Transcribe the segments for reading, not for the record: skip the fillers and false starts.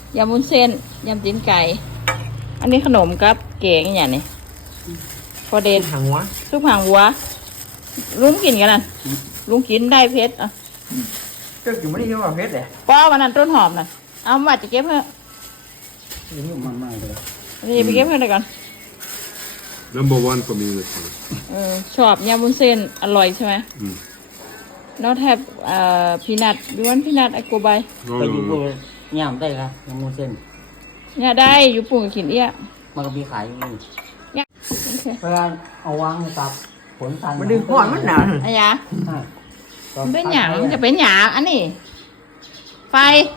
ยำวุ้นเส้นยำตีนไก่อันนี้ขนมกับเก๋งอย่างนี้พอเด็ดหางหัวซุปหางวัวลุงกินกันนะลุงกินได้เพชรอ่ะเจ้าอยู่ไม่ได้เยอะกว่าเพชรเลยป้อวันนั้นต้นหอมน่ะเอามาจะเก็บเพื่อนี่มันมากเลยนี่ไปเก็บเพื่อนเลยก่อน Number one for me this time. ชอบยำวุ้นเส้นอร่อยใช่ไหม not have peanut you want peanut I go buy No, ไปอยู่ no, บ no. นย่ามได้ครับยำมูเส้นเนี่ยได้อยู่ปุ่งกินเอี้ยมันก็มีขายอยู่นี่โอเคเวลาเอาวางในตับผลสันมันดึงก่อนมันหนาวอายะมันเป็นหยางจะเป็นหยางอันนี้ไฟ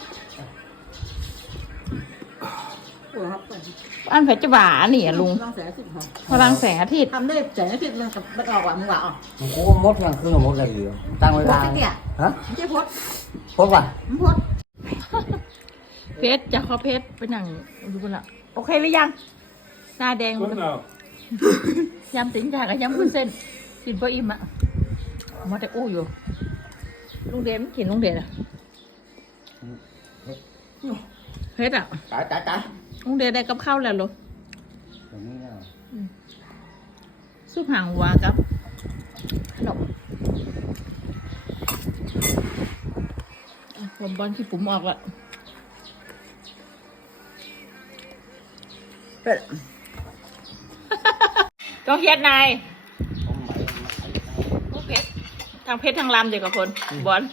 อันไฟจะบ่าอันนี้อะลุงต้องแสงอาทิตย์ค่ะพลังแสงอาทิตย์ทำได้แสงอาทิตย์มันกับตะกอกว่ามึงว่าอ๋อมันโค้งมดยังคือมดอะไรอยู่ตั้งเวพลาดเนี่ยฮะไม่ใช่พดพดว่ะมันพดเพชรจะเข้าเพชรเป็นอย่างดูกันละโอเคหรือยังหน้าแดง Good now. ยำติ๋งจากกับยำวุ้นเส้นกินพออิ่มอ่ะมาแต่อู้อยู่ลุงเดนไม่กินลุงเดนอ่ะเพชรอ่ะตายลุงเดนได้กับข้าวแล้วเหรอตรงนี้แล้วซุปหางวัวกับขนมผมบอลที่ปุ๋มออกละเป็ด ก็เฮ็ดนายโอเคทางเพชรทางลำเดียวกับคนบอล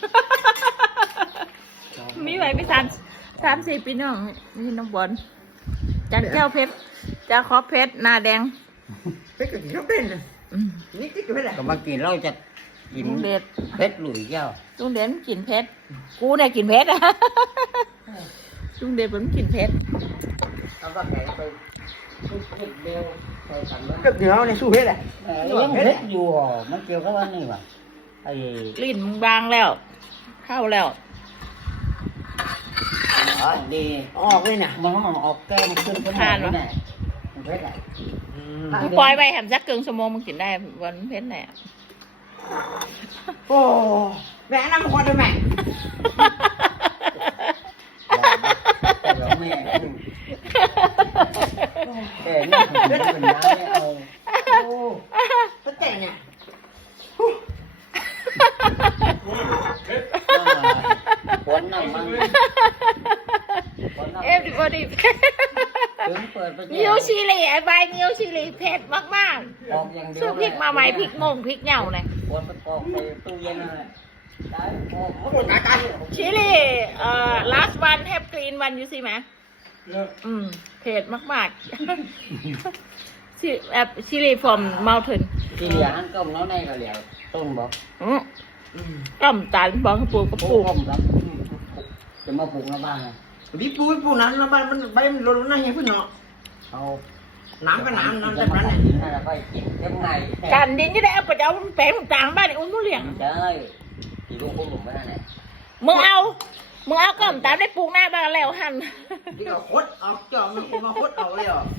มีไว้ไป3-4ปีน้องนี่น้องบอลจากเจ้าเพชรเจ้าคอเพชรหน้าแดงเพชรก็กินข้าวเป็นเลยนี่กินกับเพชรอะไรก็มากินเราจะกินลุงเด็ดเพชรหลุยเจ้าลุงเด็ดมันกินเพชรกูเนี่ยกินเพชรอะ ลุงเด็ดมันกินเพชรเราก็แข่งไปเพชรเดียวไปกันแล้วก็เหนียวในสู้เพชรอ่ะยังเพชรอยู่อ่ะมันเกี่ยวกับว่านี่ว่ะไอ้กลิ่นมึงบางแล้ว เข้าแล้วดีออกเลยเนี่ยมันออกแก้มขึ้นขึ้นมาเนี่ยเพชรอ่ะกูปล่อยไปแหมสักเกินชั่วโมงมึงกินได้วันเพชรไหนอะโอ้แม่น้ำมันคนได้ไหมเดี๋ยวแม่แต่เนี่ยเป็นน้ำไม่เอาโอ้ก็แต่เนี่ยผลน้ำมัน everybody ถึงเปิดไปนิวชิลีไอ้ใบนิวชิลีเผ็ดมากออกอย่างๆเดียวซื้อพริกมาใหม่พริกงงพริกเหน่าเลยผลไปกองไปตู้เย็นอะไรได้ออกโอ้โหตายชิลีlast one have green one you see ไหม Yeah. เผ็ดมากๆชิลี from mountain ที่เหลือนั่นก็น้องในก็เหลือต้นบอกก้มตันบอกให้ปลูกก็ปลูกต้มครับจะมาปลูกในบ้านไงพี่ปูนั้นนะบ้านมันใบมันร้อนนั่งยังพึ่งเนาะเอาน้ำก็น้ำจะแต่มานั้นกิเนี่ยนอะไรก็กินยังไงกันดินจะได้เอาไปเอาแปลงต่างบ้านอุ้มทุเรียนใช่ที่ลูกพวกหนุ่มไม่ได้เนี่ยมึงเอาก้มตันได้ปลูกหน้าบ้านแล้วหันที่เราคดเอาเจาะมันมาคดเอาเลยอ่ะ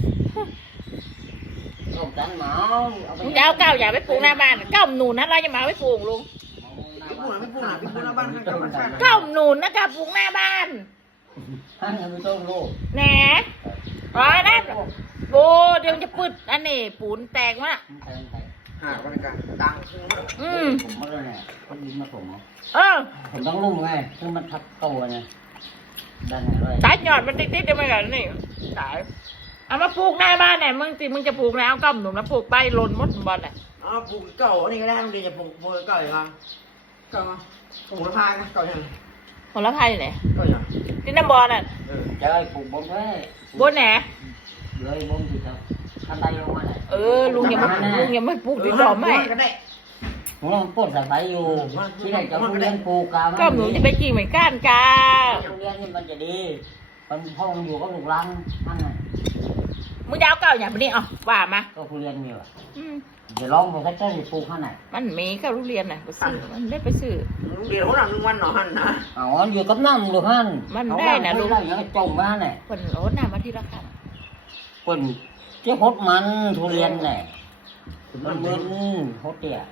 ต้มจันหมามึงจะเอาเก้าอย่าไปปลูกหน้าบ้านเก้าหนูนะเราจะมาไปปลูกลุงพี่ปูหน้าบ้านข้างบ้านเก้าหนูนะครับปลูกหน้าบ้านท่านไม่ต้องลูกแหนร้อยนะโบเดี๋ยวมันจะปึดอันนี้ปูนแตกวะหาวันกันตังผมมาเลยเนี่ยคนยิงมาผม呃ผมต้องลุ่มไงคือมันทับตัวไงได้ไงด้วยตัดยอดมันติดๆได้ไหมกันนี่ตายเอามาปลูกหน้าบ้านไหนมึงจะปลูกแล้วก้าหนูนะปลูกใบลนมดบอลแหละอ๋อปลูกเก่าอันนี้ก็ได้มันดีจะปลูกเก่าอย่างไรเก่าปลูกละพายนะเก่าอย่างผลไม้ไหนเก่าอย่างที่น้ำบอลน่ะจะให้ปลูกบนไว้บนไหนเลยบนที่จะขั้นใดลงมาเนี่ยลุงยังไม่ปลูกติดต่อไม่ผมปลูกแต่ใบอยู่ที่ไหนจะทุเรียนปลูกกาก็หนูจะไปกินเหมือนกันกาทุเรียนนี่มันจะดีมันพ่อมันอยู่ก็ลูกรังนั่นไงมึงจะเอาเก่าอย่างนี้เอาว่ามาก็ทุเรียนมีว่ะเดี๋ยวลองไปสักแค่ปลูกข้างไหนมันมีเก่าทุเรียนน่ะไปซื้อมันได้ไปซื้อเดี๋ยวเขาหลังวันหนอหันนะอ๋ออยู่กับน้ำดูฮั่นมันได้นะลุงเขาอย่างจมมาเนี่ยคนโอ้หน้ามาที่ราคาคนเจ้าฮดมันทุเรียนเนี่ยมันมึนฮดเตี่ย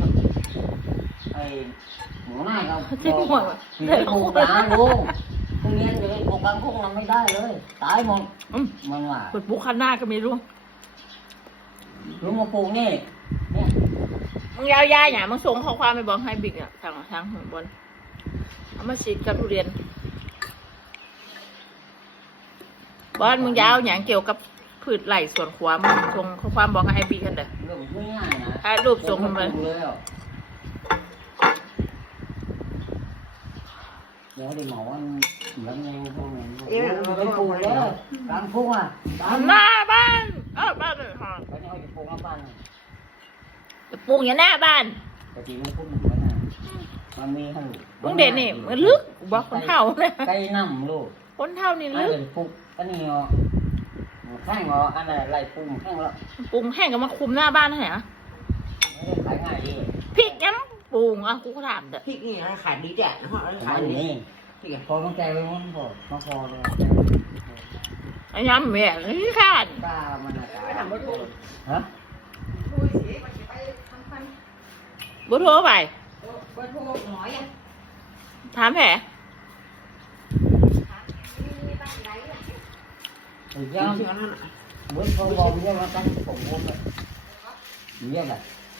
ไอ้หมูหน้าเขาที่หัวมีปลูกนะลุงเรียนอยู่ปลูกกลางทุ่งมันไม่ได้เลยตายหมดมันว่าเปิดปุ๊กคันหน้าก็มีรู้ลุงมาปลูกนี่เนี่ยมึงยาวยาอย่างมึงส่งข้อความไปบอกให้บิ๊กอ่ะทางหัวบนเอามาฉีดกับทุเรียนบอลมึงยาวอย่างเกี่ยวกับพืชไร่สวนขวามึงส่งข้อความบอกให้บิ๊กกันเด้อเรื่องไม่ง่ายนะถ่ายรูปส่งมาเดี๋ยวได้หมอว่าเหมือนยังพวกนี้ไปปลูกแล้วกลางทุ่งอ่ะหน้าบ้านบ้านเลยค่ะไปเอาจะปลูกบ้านจะปลูกอย่างหน้าบ้านแต่ทีมันพุ่งเหมือนน่ะมันมีให้มึงเด่นนี่มันลึกบอกคนเท่าเนี่ยไก่น้ำลูกคนเท่านี่อันลึกนี้ปลูกอันนี้ข้างงออันนั้นไรปลูกข้างละปลูกแห้งก็มาคุมหน้าบ้านให้เหรอขายง่ายดีพริกยังปลูกอ่ะกูก็ถามเด้อพริกนี่ขายดีแจ๊ะนะฮะขาขายยดีนี่พริกอ่ะพอต้องใจไว้มั้งพอเลยไอ้ยำแม่นี่ข้านตามันอะฮะบุโทรไปไปโทรหน่อยอ่ะถามแผลเดี๋ยวเชื่อนั่นอ่ะเหมือนเขาบอกเรื่องว่าตั้งผมวนเลยเรื่องอะไร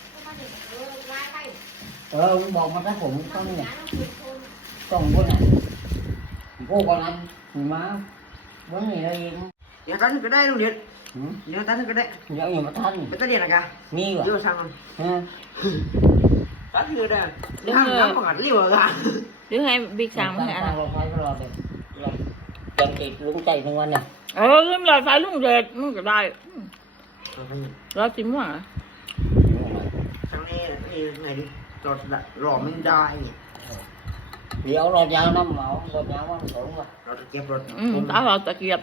บอกมาตั้งผมต้องเนี่ยต้องวนอ่ะพวกคนนั้นมาวันนี้อะไรอีกเดี๋ยวตั้งก็ได้ลุงเดียนเดี๋ยวตั้งก็ได้เดี๋ยวอยู่มาทันไปตั้งเดียนนะกะมีวะเดี๋ยวสั่งฮะตั้งก็ได้ทำน้ำผัดเรียวกะหรือไงบิ๊กสั่งมาให้อะไรเราไปก็รอไปจังติดลุงใจทั้งวันน่ะลืมหลอดไฟลุงเด็ดมึงก็ได้รอจิ้มว่ะสั่งนี่ไหนดิจอดรอมันได้เนี่ยเดี๋ยวรอยาวน้ำเหมารอยาวมันสูงว่ะเราจะเก็บรถตาเราตะเกียบ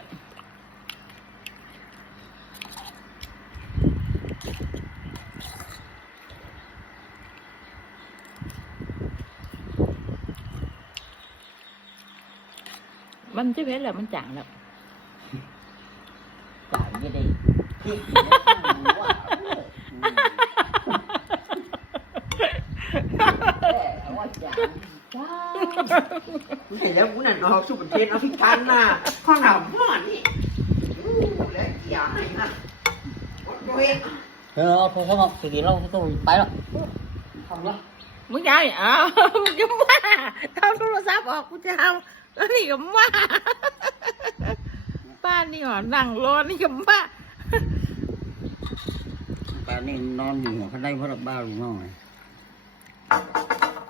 มันจะเพชรแล้วมันจางแล้วจ่ายไม่ได้ที่ว่าว่าจ่ายเห็นแล้วกูนั่นเราสู้ประเทศเอาพิการน่ะข้างหน้าหัวนี่แล้วอย่าให้นะโอ้ยโทรเข้ามาสิเราต้องไปแล้วทำแล้วมึงจะเอาอ้าวมึงจะมาเอาโทรศัพท์ออกกูจะเอาแล้วนี่ก็มาบ้านนี่หรอนั่งรอนี่ก็มาแต่นี่นอนอยู่ข้างในเพราะบ้าหรือน้อย